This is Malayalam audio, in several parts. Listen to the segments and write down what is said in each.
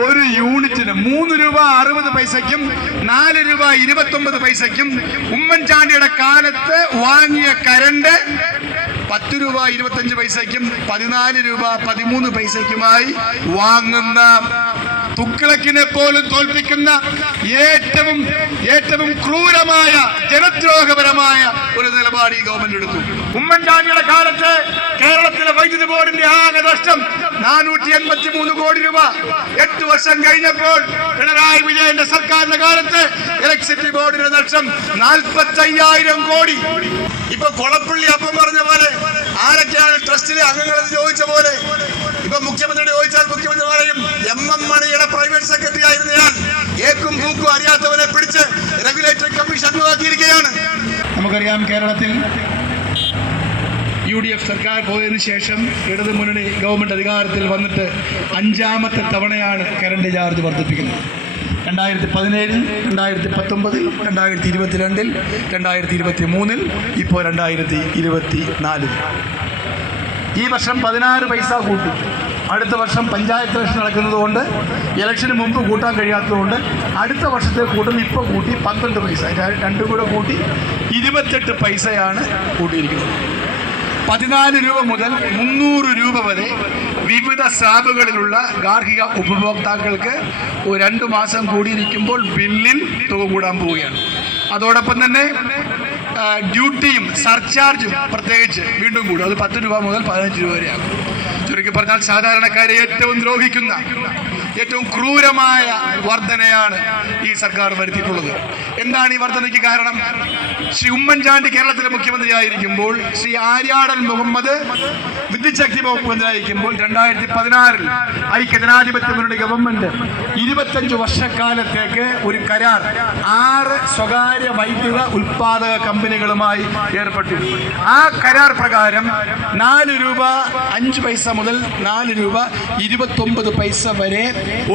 ഒരു യൂണിറ്റിന് 3 രൂപ 60 പൈസയ്ക്കും 4 രൂപ 29 പൈസയ്ക്കും ഉമ്മൻചാണ്ടിയുടെ കാലത്ത് വാങ്ങിയ കരണ്ട് 10 രൂപ 25 പൈസയ്ക്കും 14 രൂപ 13 പൈസയ്ക്കുമായി വാങ്ങുന്ന തുഗ്ലക്കിനെ പോലും തോൽപ്പിക്കുന്ന ഏറ്റവും ക്രൂരമായ ജനദ്രോഹപരമായ ഒരു നിലപാട് ഈ ഗവൺമെന്റ് എടുത്തു. ഉമ്മൻചാണ്ടിയുടെ കാലത്ത് കേരളത്തിലെ വൈദ്യുതി ബോർഡിന്റെ ആകെ നഷ്ടം 483 കോടി രൂപ. 8 വർഷം കഴിഞ്ഞപ്പോൾ പിണറായി വിജയന്റെ സർക്കാരിന്റെ കാലത്ത് ഇലക്ട്രിസിറ്റി ബോർഡിന്റെ നഷ്ടം 45,000 കോടി. ഇപ്പൊ കൊളപ്പള്ളി അപ്പം പറഞ്ഞ പോലെ ആരൊക്കെയാണ് ട്രസ്റ്റിലെ അംഗങ്ങളെന്ന് ചോദിച്ച പോലെ ഇപ്പൊ മുഖ്യമന്ത്രിയോട് ചോദിച്ചാൽ മുഖ്യമന്ത്രി പറയും MM മണിയുടെ പ്രൈവറ്റ് സെക്രട്ടറി ആയിരുന്ന ഞാൻ ഏക്കും പൂക്കും അറിയാത്തവനെ പിടിച്ച് റെഗുലേറ്ററി കമ്മീഷൻ അംഗമാക്കിയിരിക്കുകയാണ്. നമുക്കറിയാം, കേരളത്തിൽ UDF സർക്കാർ പോയതിനു ശേഷം ഇടതു മുന്നണി ഗവൺമെന്റ് അധികാരത്തിൽ വന്നിട്ട് 5ാമത്തെ തവണയാണ് കറണ്ട് ചാർജ് വർദ്ധിപ്പിക്കുന്നത്. 2017, 2019, 2022, 2023, ഇപ്പോൾ 2024. ഈ വർഷം 16 പൈസ കൂട്ടി. അടുത്ത വർഷം പഞ്ചായത്ത് ഇലക്ഷൻ നടക്കുന്നതുകൊണ്ട് ഇലക്ഷന് മുമ്പ് കൂട്ടാൻ കഴിയാത്തതുകൊണ്ട് അടുത്ത വർഷത്തെ കൂട്ടും. ഇപ്പോൾ കൂട്ടി 12 പൈസ, രണ്ടും കൂടെ കൂട്ടി 28 പൈസയാണ് കൂട്ടിയിരിക്കുന്നത്. 14 രൂപ മുതൽ 300 രൂപ വരെ വിവിധ സ്ലാബുകളിലുള്ള ഗാർഹിക ഉപഭോക്താക്കൾക്ക് 2 മാസം കൂടിയിരിക്കുമ്പോൾ ബില്ലിൽ തുക കൂടാൻ പോവുകയാണ്. അതോടൊപ്പം തന്നെ ഡ്യൂട്ടിയും സർചാർജും പ്രത്യേകിച്ച് വീണ്ടും കൂടും. അത് 10 രൂപ മുതൽ 15 രൂപ വരെയാകും. ചുരുക്കി പറഞ്ഞാൽ സാധാരണക്കാരെ ഏറ്റവും ദ്രോഹിക്കുന്ന ഏറ്റവും ക്രൂരമായ വർധനയാണ് ഈ സർക്കാർ വരുത്തിയിട്ടുള്ളത്. എന്താണ് ഈ വർധനയ്ക്ക് കാരണം? ശ്രീ ഉമ്മൻചാണ്ടി കേരളത്തിലെ മുഖ്യമന്ത്രിയായിരിക്കുമ്പോൾ, ശ്രീ ആര്യാടൻ മുഹമ്മദ് വിദ്യുച്ഛക്തി വകുപ്പ് മന്ത്രിയായിരിക്കുമ്പോൾ 2016 ഐക്യജനാധിപത്യ മുന്നണി ഗവൺമെന്റ് 25 വർഷക്കാലത്തേക്ക് ഒരു കരാർ 6 സ്വകാര്യ വൈദ്യുത ഉൽപാദക കമ്പനികളുമായി ഏർപ്പെട്ടു. ആ കരാർ പ്രകാരം 4 രൂപ 5 പൈസ മുതൽ 4 രൂപ 29 പൈസ വരെ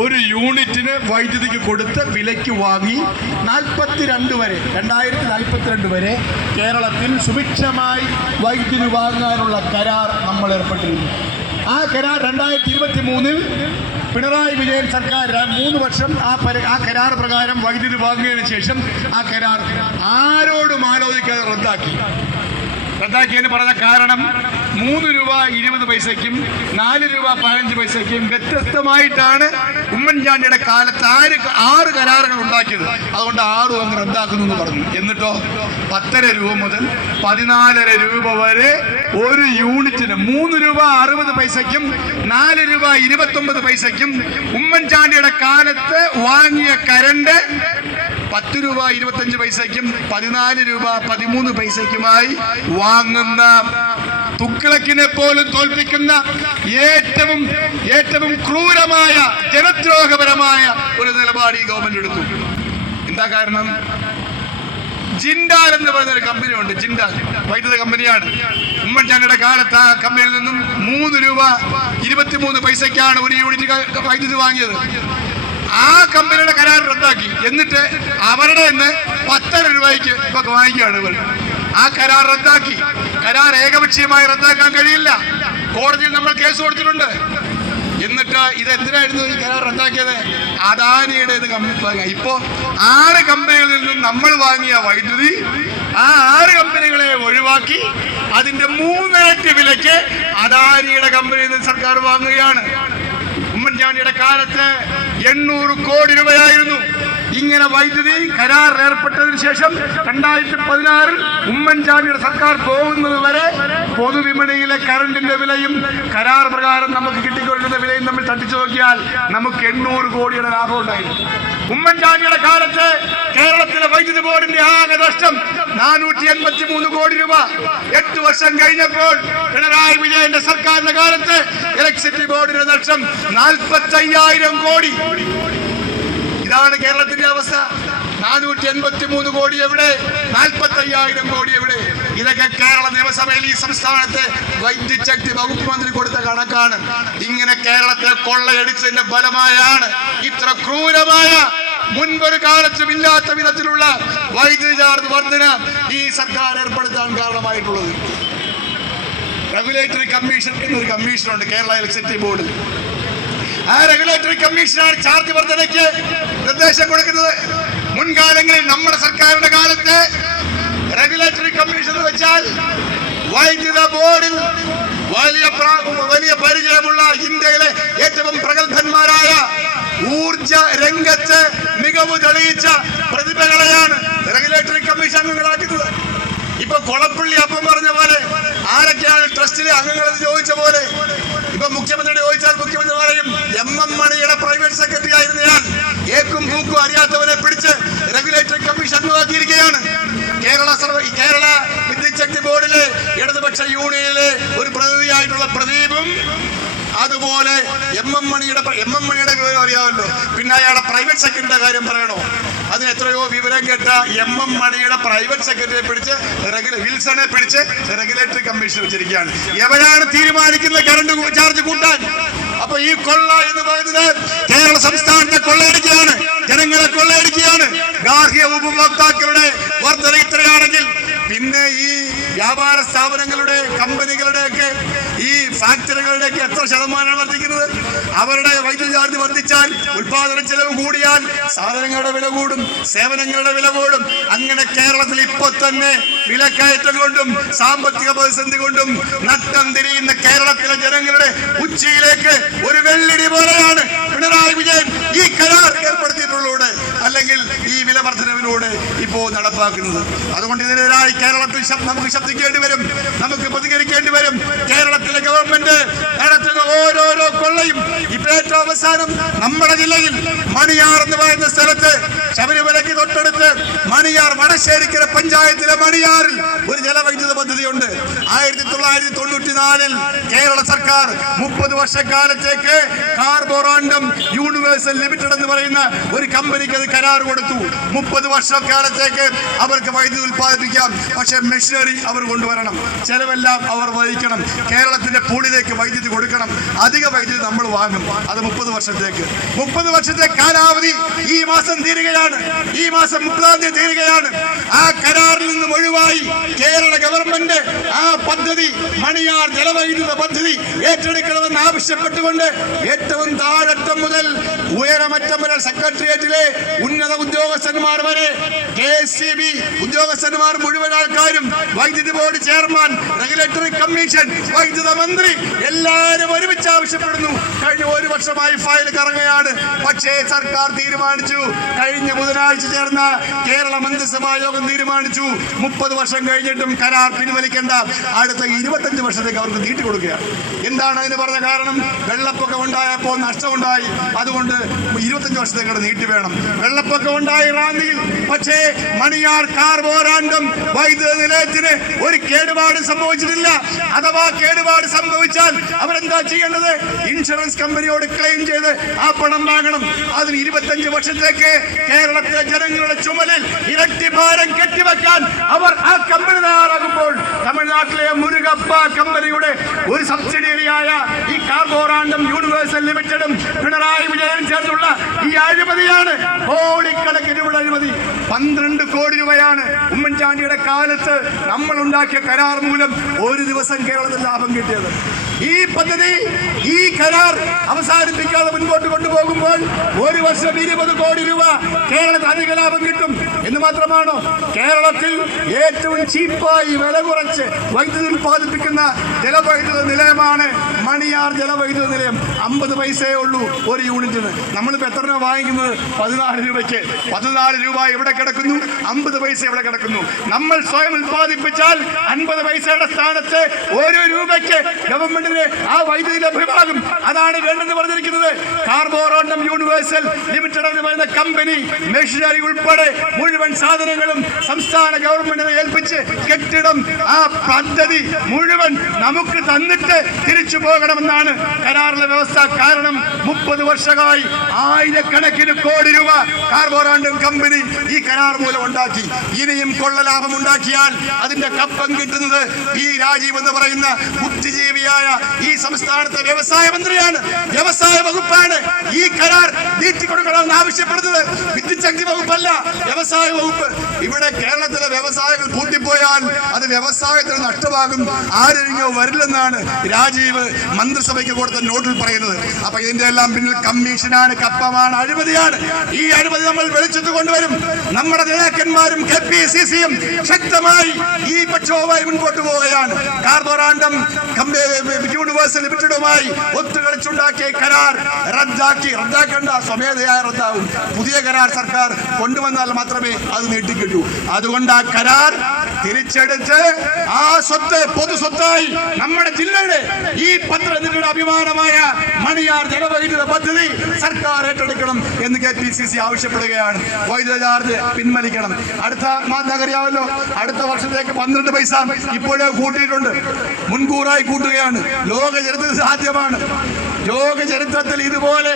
ഒരു യൂണിറ്റിന് വൈദ്യുതിക്ക് കൊടുത്ത് വിലയ്ക്ക് വാങ്ങി 2042 വരെ കേരളത്തിൽ സുഭിക്ഷമായി വൈദ്യുതി വാങ്ങാനുള്ള കരാർ നമ്മൾ ഏർപ്പെട്ടിരുന്നു. ആ കരാർ 2023 പിണറായി വിജയൻ സർക്കാർ 3 വർഷം ആ കരാർ പ്രകാരം വൈദ്യുതി വാങ്ങിയതിനു ശേഷം ആ കരാർ ആരോടും ആലോചിക്കാതെ റദ്ദാക്കിയതിന് പറഞ്ഞ കാരണം 3 രൂപ 20 പൈസയ്ക്കും 4 രൂപ 15 പൈസയ്ക്കും വ്യത്യസ്തമായിട്ടാണ് ഉമ്മൻചാണ്ടിയുടെ കാലത്ത് 6 കരാറുകൾ ഉണ്ടാക്കിയത്. അതുകൊണ്ട് 6 അങ്ങ് റദ്ദാക്കുന്നു എന്ന് പറഞ്ഞു. എന്നിട്ടോ 10 രൂപ മുതൽ 14 രൂപ വരെ ഒരു യൂണിറ്റിന് 3 രൂപ 60 പൈസയ്ക്കും 4 രൂപ 29 പൈസയ്ക്കും ഉമ്മൻചാണ്ടിയുടെ കാലത്ത് വാങ്ങിയ കരണ്ട് 10 രൂപ 25 പൈസയ്ക്കും 14 രൂപ 13 പൈസയ്ക്കുമായി വാങ്ങുന്ന തുഗ്ലക്കിനെ പോലും തോൽപ്പിക്കുന്ന ഏറ്റവും ക്രൂരമായ ജനദ്രോഹപരമായ ഒരു നിലപാട് ഈ ഗവൺമെന്റ് എടുത്തു. എന്താ കാരണം? ജിൻഡാൽ എന്ന് പറയുന്ന ഒരു കമ്പനിയുണ്ട്. ജിൻഡാൽ വൈദ്യുത കമ്പനിയാണ്. ഉമ്മൻചാണ്ടിയുടെ കാലത്ത് ആ കമ്പനിയിൽ നിന്നും 3 രൂപ 23 പൈസയ്ക്കാണ് ഒരു യൂണിറ്റ് വൈദ്യുതി വാങ്ങിയത്. ആ കമ്പനിയുടെ കരാർ റദ്ദാക്കി. എന്നിട്ട് അവരുടെ നിന്ന് 10 രൂപയ്ക്ക് ഇപ്പൊ വാങ്ങിക്കുകയാണ് ഇവർ. ആ കരാർ റദ്ദാക്കി. കരാർ ഏകപക്ഷീയമായി റദ്ദാക്കാൻ കഴിയില്ല. കോടതിയിൽ നമ്മൾ കേസ് കൊടുത്തിട്ടുണ്ട്. എന്നിട്ട് ഇതെന്തിനായിരുന്നു ഈ കരാർ റദ്ദാക്കിയത്? അദാനിയുടേത്. ഇപ്പോ 6 കമ്പനികളിൽ നിന്നും നമ്മൾ വാങ്ങിയ വൈദ്യുതി ആ 6 കമ്പനികളെ ഒഴിവാക്കി അതിന്റെ 3 ഇരട്ടി വിലയ്ക്ക് അദാനിയുടെ കമ്പനിയിൽ നിന്ന് സർക്കാർ വാങ്ങുകയാണ്. ഉമ്മൻചാണ്ടിയുടെ കാലത്ത് 800 കോടി രൂപയായിരുന്നു ഇങ്ങനെ വൈദ്യുതി കരാർ ഏർപ്പെട്ടതിന് ശേഷം 2016 ഉമ്മൻചാണ്ടിയുടെ സർക്കാർ പോകുന്നത് വരെ പൊതുവിപണിയിലെ കറണ്ടിന്റെ വിലയും കരാർ പ്രകാരം നമുക്ക് കിട്ടിക്കൊണ്ടിരുന്ന വിലയും തമ്മിൽ തട്ടിച്ചു നോക്കിയാൽ നമുക്ക് 800 കോടിയുടെ ലാഭം ഉണ്ടായിരുന്നു. ഉമ്മൻചാണ്ടിയുടെ കാലത്ത് കേരളത്തിലെ വൈദ്യുതി ബോർഡിന്റെ ആകെ നഷ്ടം 483 കോടി രൂപ. 8 വർഷം കഴിഞ്ഞപ്പോൾ പിണറായി വിജയന്റെ സർക്കാരിന്റെ കാലത്ത് ഇലക്ട്രിസിറ്റി ബോർഡിന്റെ നഷ്ടം 45,000 കോടി. ഇതാണ് കേരളത്തിന്റെ അവസ്ഥ. 483 കോടി എവിടെ? 45,000 കോടി എവിടെ? ഇതൊക്കെ കേരള നിയമസഭയിൽ ഈ സംസ്ഥാനത്തെ വൈദ്യുച്ഛക്തി വകുപ്പ് മന്ത്രി കൊടുത്ത കണക്കാണ്. ഇങ്ങനെ കേരളത്തെ കൊള്ളയടിച്ചതിന്റെ ഫലമായാണ് ഇത്ര ക്രൂരമായ മുൻപൊരു കാലത്തും ഇല്ലാത്ത വിധത്തിലുള്ള വൈദ്യുതി ചാർജ് വർധന ഈ സർക്കാർ ഏർപ്പെടുത്താൻ കാരണമായിട്ടുള്ളത്. റെഗുലേറ്ററി കമ്മീഷൻ എന്നൊരു കമ്മീഷനുണ്ട് കേരള ഇലക്ട്രിസിറ്റി ബോർഡിൽ. ആ റെഗുലേറ്ററി കമ്മീഷനാണ് ചാർജ് വർധനയ്ക്ക് നിർദ്ദേശം കൊടുക്കുന്നത്. മുൻകാലങ്ങളിൽ നമ്മുടെ സർക്കാരിന്റെ കാലത്ത് റെഗുലേറ്ററി കമ്മീഷൻ എന്ന് വെച്ചാൽ വൈദ്യുത ബോർഡിൽ വലിയ പരിചയമുള്ള ഇന്ത്യയിലെ ഏറ്റവും പ്രഗത്ഭന്മാരായ ഊർജ രംഗത്ത് മികവ് തെളിയിച്ച പ്രതിഭകളെയാണ് റെഗുലേറ്ററി കമ്മീഷൻ അംഗങ്ങളാക്കുന്നത്. ഇപ്പൊ കൊളപ്പള്ളി അപ്പം പറഞ്ഞ പോലെ ആരൊക്കെയാണ് ട്രസ്റ്റിലെ അംഗങ്ങളെന്ന് ചോദിച്ച പോലെ ഇപ്പൊ മുഖ്യമന്ത്രിയോട് ചോദിച്ചാൽ മുഖ്യമന്ത്രി പറയും MM മണിയുടെ പ്രൈവറ്റ് സെക്രട്ടറി ആയിരുന്നയാൾ ഏക്കും പൂക്കും അറിയാത്തവരെ പിടിച്ച് റെഗുലേറ്ററി കമ്മീഷൻ അംഗമാക്കിയിരിക്കുകയാണ്. കേരള വിദ്യുച്ഛക്തി ബോർഡിലെ ഇടതുപക്ഷ യൂണിയനിലെ ഒരു പ്രതിനിധിയായിട്ടുള്ള പ്രദീപും അതുപോലെ MM മണിയുടെ വിവരം അറിയാമല്ലോ. പിന്നെ അയാളുടെ പ്രൈവറ്റ് സെക്രട്ടറിയുടെ കാര്യം പറയണോ? അതിന് എത്രയോ വിവരം കേട്ട MM മണിയുടെ പ്രൈവറ്റ് സെക്രട്ടറിയെ പിടിച്ച് വിൽസനെ പിടിച്ച് റെഗുലേറ്ററി കമ്മീഷൻ വെച്ചിരിക്കുകയാണ്. എവരാണ് തീരുമാനിക്കുന്നത് കറണ്ട് ചാർജ് കൂട്ടാൻ? അപ്പൊ ഈ കൊള്ള എന്ന് പറയുന്നത് കേരള സംസ്ഥാനത്തെ കൊള്ളയടിക്കുകയാണ്, ജനങ്ങളെ കൊള്ളയടിക്കുകയാണ്. ഗാർഹിക ഉപഭോക്താക്കളുടെ വർധന ഇത്രയാണെങ്കിൽ പിന്നെ ഈ വ്യാപാര സ്ഥാപനങ്ങളുടെ കമ്പനികളുടെയൊക്കെ ഈ ഫാക്ടറികളുടെയൊക്കെ എത്ര ശതമാനമാണ് വർദ്ധിക്കുന്നത്? അവരുടെ വൈദ്യുതി ചാർജ് വർദ്ധിച്ചാൽ ഉൽപാദന ചെലവ് കൂടിയാൽ സാധനങ്ങളുടെ വില കൂടും, സേവനങ്ങളുടെ വില കൂടും. അങ്ങനെ കേരളത്തിൽ ഇപ്പോൾ തന്നെ വിലക്കയറ്റം കൊണ്ടും സാമ്പത്തിക പ്രതിസന്ധി കൊണ്ടും നട്ടം തിരിയുന്ന കേരളത്തിലെ ജനങ്ങളുടെ ഉച്ചയിലേക്ക് ഒരു വെള്ളിടി പോലെയാണ് പിണറായി വിജയൻ ഈ കരാർ ഏർപ്പെടുത്തിയിട്ടുള്ളൂടെ അല്ലെങ്കിൽ ഈ വില വർധനവിലൂടെ ഇപ്പോൾ നടപ്പാക്കുന്നത്. അതുകൊണ്ട് ഇതിനെതിരായി കേരളത്തിൽ നമുക്ക് ശബ്ദിക്കേണ്ടി വരും, നമുക്ക് പ്രതികരിക്കേണ്ടി വരും. കേരളത്തിലെ ഗവൺമെന്റ് നടത്തുന്ന ഓരോരോ കൊള്ളയും ഇപ്പൊ ഏറ്റവും അവസാനം നമ്മുടെ ജില്ലയിൽ മണിയാർ എന്ന് പറയുന്ന സ്ഥലത്ത് ശബരിമലയ്ക്ക് തൊട്ടടുത്ത് മണിയാർ വടശ്ശേരിക്കര പഞ്ചായത്തിലെ മണിയാറിൽ ഒരു ജലവൈദ്യുത പദ്ധതിയുണ്ട്. 1994 കേരള സർക്കാർ 30 വർഷക്കാലത്തേക്ക് കാർബോറാണ്ടം യൂണിവേഴ്സൽ ലിമിറ്റഡ് എന്ന് പറയുന്ന ഒരു കമ്പനിക്ക് അത് കരാർ കൊടുത്തു. 30 വർഷക്കാലത്തേക്ക് അവർക്ക് വൈദ്യുതി ഉൽപ്പാദിപ്പിക്കാം. പക്ഷെ മെഷീനറി അവർ കൊണ്ടുവരണം, ചെലവെല്ലാം അവർ വഹിക്കണം, കേരളത്തിന്റെ പൂളിലേക്ക് വൈദ്യുതി കൊടുക്കണം. അധിക വൈദ്യുതി നമ്മൾ വാങ്ങും. അത് 30 വർഷത്തേക്ക്. 30 വർഷത്തെ കാലാവധി ഈ മാസം തീരുകയാണ്. ഈ മാസം 30-ാം തീയതി തീരുകയാണ്. ആ കരാറിൽ നിന്നും ഒഴിവായി കേരള ഗവൺമെന്റ് ആ പദ്ധതി മണിയാർ ജലവൈദ്യുത പദ്ധതി ഏറ്റെടുക്കണമെന്ന് ആവശ്യപ്പെട്ടുകൊണ്ട് ഏറ്റവും താഴറ്റം മുതൽ ഉയരമറ്റം വരെ സെക്രട്ടേറിയറ്റിലെ ഉന്നത ഉദ്യോഗസ്ഥന്മാർ വരെ KSCB ഉദ്യോഗസ്ഥന്മാർ മുഴുവൻ ആൾക്കാരും വൈദ്യുതി ബോർഡ് ചെയർമാൻ, റെഗുലേറ്ററി കമ്മീഷൻ, വൈദ്യുത മന്ത്രി എല്ലാവരും ഒരുമിച്ച് ആവശ്യപ്പെടുന്നു. കഴിഞ്ഞ 1 വർഷമായി ഫയൽ കറങ്ങുകയാണ്. പക്ഷേ സർക്കാർ തീരുമാനിച്ചു, കഴിഞ്ഞ ബുധനാഴ്ച ചേർന്ന കേരള മന്ത്രിസഭാ യോഗം തീരുമാനിച്ചു 30 വർഷം കഴിഞ്ഞിട്ടും കരാർ പിൻവലിക്കേണ്ട, അടുത്ത 25 വർഷത്തേക്ക് അവർക്ക് നീട്ടിക്കൊടുക്കുകയാണ്. എന്താണ് അതിന് പറഞ്ഞ കാരണം? വെള്ളപ്പൊക്കം ഉണ്ടായപ്പോൾ നഷ്ടമുണ്ടായി, അതുകൊണ്ട് 25 വർഷത്തേക്ക് നീട്ടി വേണം. വെള്ളപ്പൊക്കം ഉണ്ടായി റാന്നിയിൽ, പക്ഷേ മണിയാർ കാർബോറാണ്ടം വൈദ്യുത നിലയത്തിന് ഒരു കേടുപാട് സംഭവിച്ചിട്ടില്ല. അഥവാ കേടുപാട് സംഭവിച്ചാൽ അവരെന്താ ചെയ്യേണ്ടത്? ഇൻഷുറൻസ് കമ്പനിയോട് ക്ലെയിം ചെയ്ത് ആ പണം വാങ്ങണം. അതിന് 25 വർഷത്തേക്ക് കേരളത്തിലെ ജനങ്ങളുടെ ചുമലിൽ ഇരട്ടി ഭാരം കെട്ടിവെക്കാൻ അവർ ആ കമ്പനി തയ്യാറാകുമ്പോൾ തമിഴ്നാട്ടിലെ മുരുകപ്പ കമ്പനിയുടെ ഒരു സബ്സിഡിയറിയായ ഈ കാർബോറാണ്ടം യൂണിവേഴ്സൽ ലിമിറ്റഡും പിണറായി വിജയനും ചേർന്നുള്ള ഈ അഴിമതിയാണ്. കോടിക്കണക്കിന് രൂപയുടെ അഴിമതി. 12 കോടി രൂപയാണ് ഉമ്മൻചാണ്ടിയുടെ കാലത്ത് നമ്മൾ ഉണ്ടാക്കിയ കരാർ മൂലം ഒരു ദിവസം കേരളത്തിൽ ലാഭം കിട്ടിയത്. ഈ പദ്ധതി, ഈ കരാർ അവസാനിപ്പിക്കാതെ മുൻപോട്ട് കൊണ്ടുപോകുമ്പോൾ 1 വർഷം 20 കോടി രൂപ കേരളത്തിൽ അധിക ലാഭം കിട്ടും. എന്ന് മാത്രമാണോ, കേരളത്തിൽ ഏറ്റവും ചീപ്പായി വില കുറച്ച് വൈദ്യുതി ഉൽപ്പാദിപ്പിക്കുന്ന ജലവൈദ്യുത നിലയമാണ് മണിയാർ ജലവൈദ്യുത നിലയം. 50 പൈസയേ ഉള്ളൂ ഒരു യൂണിറ്റിന്. നമ്മളിപ്പോൾ എത്ര രൂപ വാങ്ങിക്കുന്നത്? 14 രൂപയ്ക്ക്. 14 രൂപ ഇവിടെ കിടക്കുന്നു, 50 പൈസ ഇവിടെ കിടക്കുന്നു. നമ്മൾ സ്വയം ഉൽപ്പാദിപ്പിച്ചാൽ 50 പൈസയുടെ സ്ഥാനത്ത് 1 രൂപയ്ക്ക് ഗവൺമെന്റ് ആ വൈദ്യുതി ലഭ്യമാകും. അതാണ് വേണ്ടെന്ന് പറഞ്ഞിരിക്കുന്നത്. കാർബോറാണ്ടം യൂണിവേഴ്സൽ ലിമിറ്റഡ് എന്ന് പറയുന്ന കമ്പനി മെഷീനറി ഉൾപ്പെടെ മുഴുവൻ സാധനങ്ങളും സംസ്ഥാന ഗവൺമെന്റിനെ ഏൽപ്പിച്ച് കെട്ടിടം, ആ പദ്ധതി മുഴുവൻ നമുക്ക് തന്നിട്ട് തിരിച്ചു പോകണമെന്നാണ് കരാറിലെ വ്യവസ്ഥ. കാരണം 30 വർഷമായി ആയിരക്കണക്കിന് കോടി രൂപ കാർബോറാണ്ടം കമ്പനി ഈ കരാർ മൂലം ഉണ്ടാക്കി. ഇനിയും കൊള്ളലാഭം ഉണ്ടാക്കിയാൽ അതിന്റെ കപ്പം കിട്ടുന്നത് ഈ രാജീവ് എന്ന് പറയുന്ന ബുദ്ധിജീവിയായ ഈ സംസ്ഥാനത്തെ വ്യവസായ മന്ത്രിയാണ്, വ്യവസായ വകുപ്പാണ് ഈ കരാർ നീട്ടിക്കൊടുക്കണമെന്ന് ആവശ്യപ്പെടുന്നത്. വിദ്യുച്ഛക്തി വകുപ്പല്ല, വ്യവസായ വകുപ്പ്. ഇവിടെ കേരളത്തിലെ വ്യവസായങ്ങൾ പൂട്ടിപ്പോയാൽ അത് വ്യവസായത്തിന് നഷ്ടമാകും, ആരെങ്കിലും വരില്ലെന്നാണ് രാജീവ് മന്ത്രിസഭയ്ക്ക് കൊടുത്ത നോട്ടിൽ പറയുന്നത്. അപ്പൊ ഇതിന്റെ എല്ലാം പിന്നിൽ കമ്മീഷനാണ്, കപ്പമാണ്, അഴിമതിയാണ്. ഈ അഴിമതി നമ്മൾ വെളിച്ചത്ത് കൊണ്ടുവരും. നമ്മുടെ നേതാക്കന്മാരും KPCC-യും ശക്തമായി ഈ പക്ഷവുമായി മുൻപോട്ട് പോവുകയാണ്. കാർബോറാണ്ടം യൂണിവേഴ്സൽ ലിമിറ്റഡുമായി ഒത്തുകളിച്ചുണ്ടാക്കിയ കരാർ റദ്ദാക്കേണ്ട, സ്വമേധയായി റദ്ദാവും. പുതിയ കരാർ സർക്കാർ കൊണ്ടുവന്നാൽ മാത്രമേ അത് നീട്ടിക്കിട്ടൂ. അതുകൊണ്ട് ആ കരാർ തിരിച്ചെടുത്ത് ആ സ്വത്ത് പൊതു സ്വത്തായി നമ്മുടെ ജില്ലയുടെ ഈ പത്തനംതിട്ടയുടെ അഭിമാനമായ മണിയാർ ജലവൈദ്യുത പദ്ധതി സർക്കാർ ഏറ്റെടുക്കണം എന്ന് KPCC ആവശ്യപ്പെടുകയാണ്. വൈദ്യുത ചാർജ് പിൻവലിക്കണം. അടുത്ത മാതാക്കറിയാവല്ലോ, അടുത്ത വർഷത്തേക്ക് 12 പൈസ ഇപ്പോഴേ കൂട്ടിയിട്ടുണ്ട്, മുൻകൂറായി കൂട്ടുകയാണ്. ലോക ചരിത്രത്തിൽ സാധ്യമാണ്. ലോക ചരിത്രത്തിൽ ഇതുപോലെ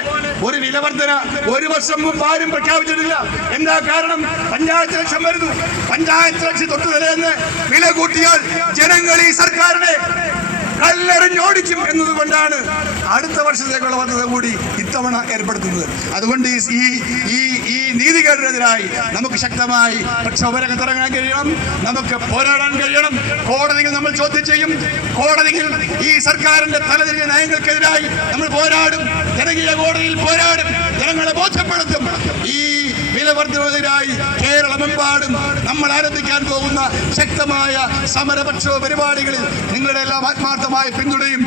ഒരു വിലവർധന ഒരു വർഷം മുമ്പ് ആരും പ്രഖ്യാപിച്ചിട്ടില്ല. എന്താ കാരണം? പഞ്ചായത്ത് ലക്ഷം വരുന്നു, പഞ്ചായത്ത് ലക്ഷം തൊട്ട് നിലയെന്ന് വില കൂട്ടിയാൽ ജനങ്ങൾ ഈ സർക്കാരിനെ കല്ലെറിഞ്ഞോടിക്കും എന്നതുകൊണ്ടാണ് അടുത്ത വർഷത്തേക്കുള്ള പദ്ധതി കൂടി ഇത്തവണ ഏർപ്പെടുത്തുന്നത്. അതുകൊണ്ട് ഈ നീതികേടിനെതിരായി നമുക്ക് ശക്തമായി പ്രക്ഷോഭരംഗം തുടങ്ങാൻ കഴിയണം, നമുക്ക് പോരാടാൻ കഴിയണം. കോടതികൾ നമ്മൾ ചോദ്യം ചെയ്യും, കോടതികൾ ഈ സർക്കാരിന്റെ തലതിരിഞ്ഞ നയങ്ങൾക്കെതിരായി നമ്മൾ പോരാടും, ജനകീയ കോടതിയിൽ പോരാടും, ജനങ്ങളെ ബോധ്യപ്പെടുത്തും. ഈ വിലവർദ്ധനവിനെതിരായി കേരളമെമ്പാടും നമ്മൾ ആരംഭിക്കാൻ പോകുന്ന ശക്തമായ സമരപക്ഷ പരിപാടികളിൽ നിങ്ങളുടെ എല്ലാം ആത്മാർത്ഥമായ പിന്തുണയും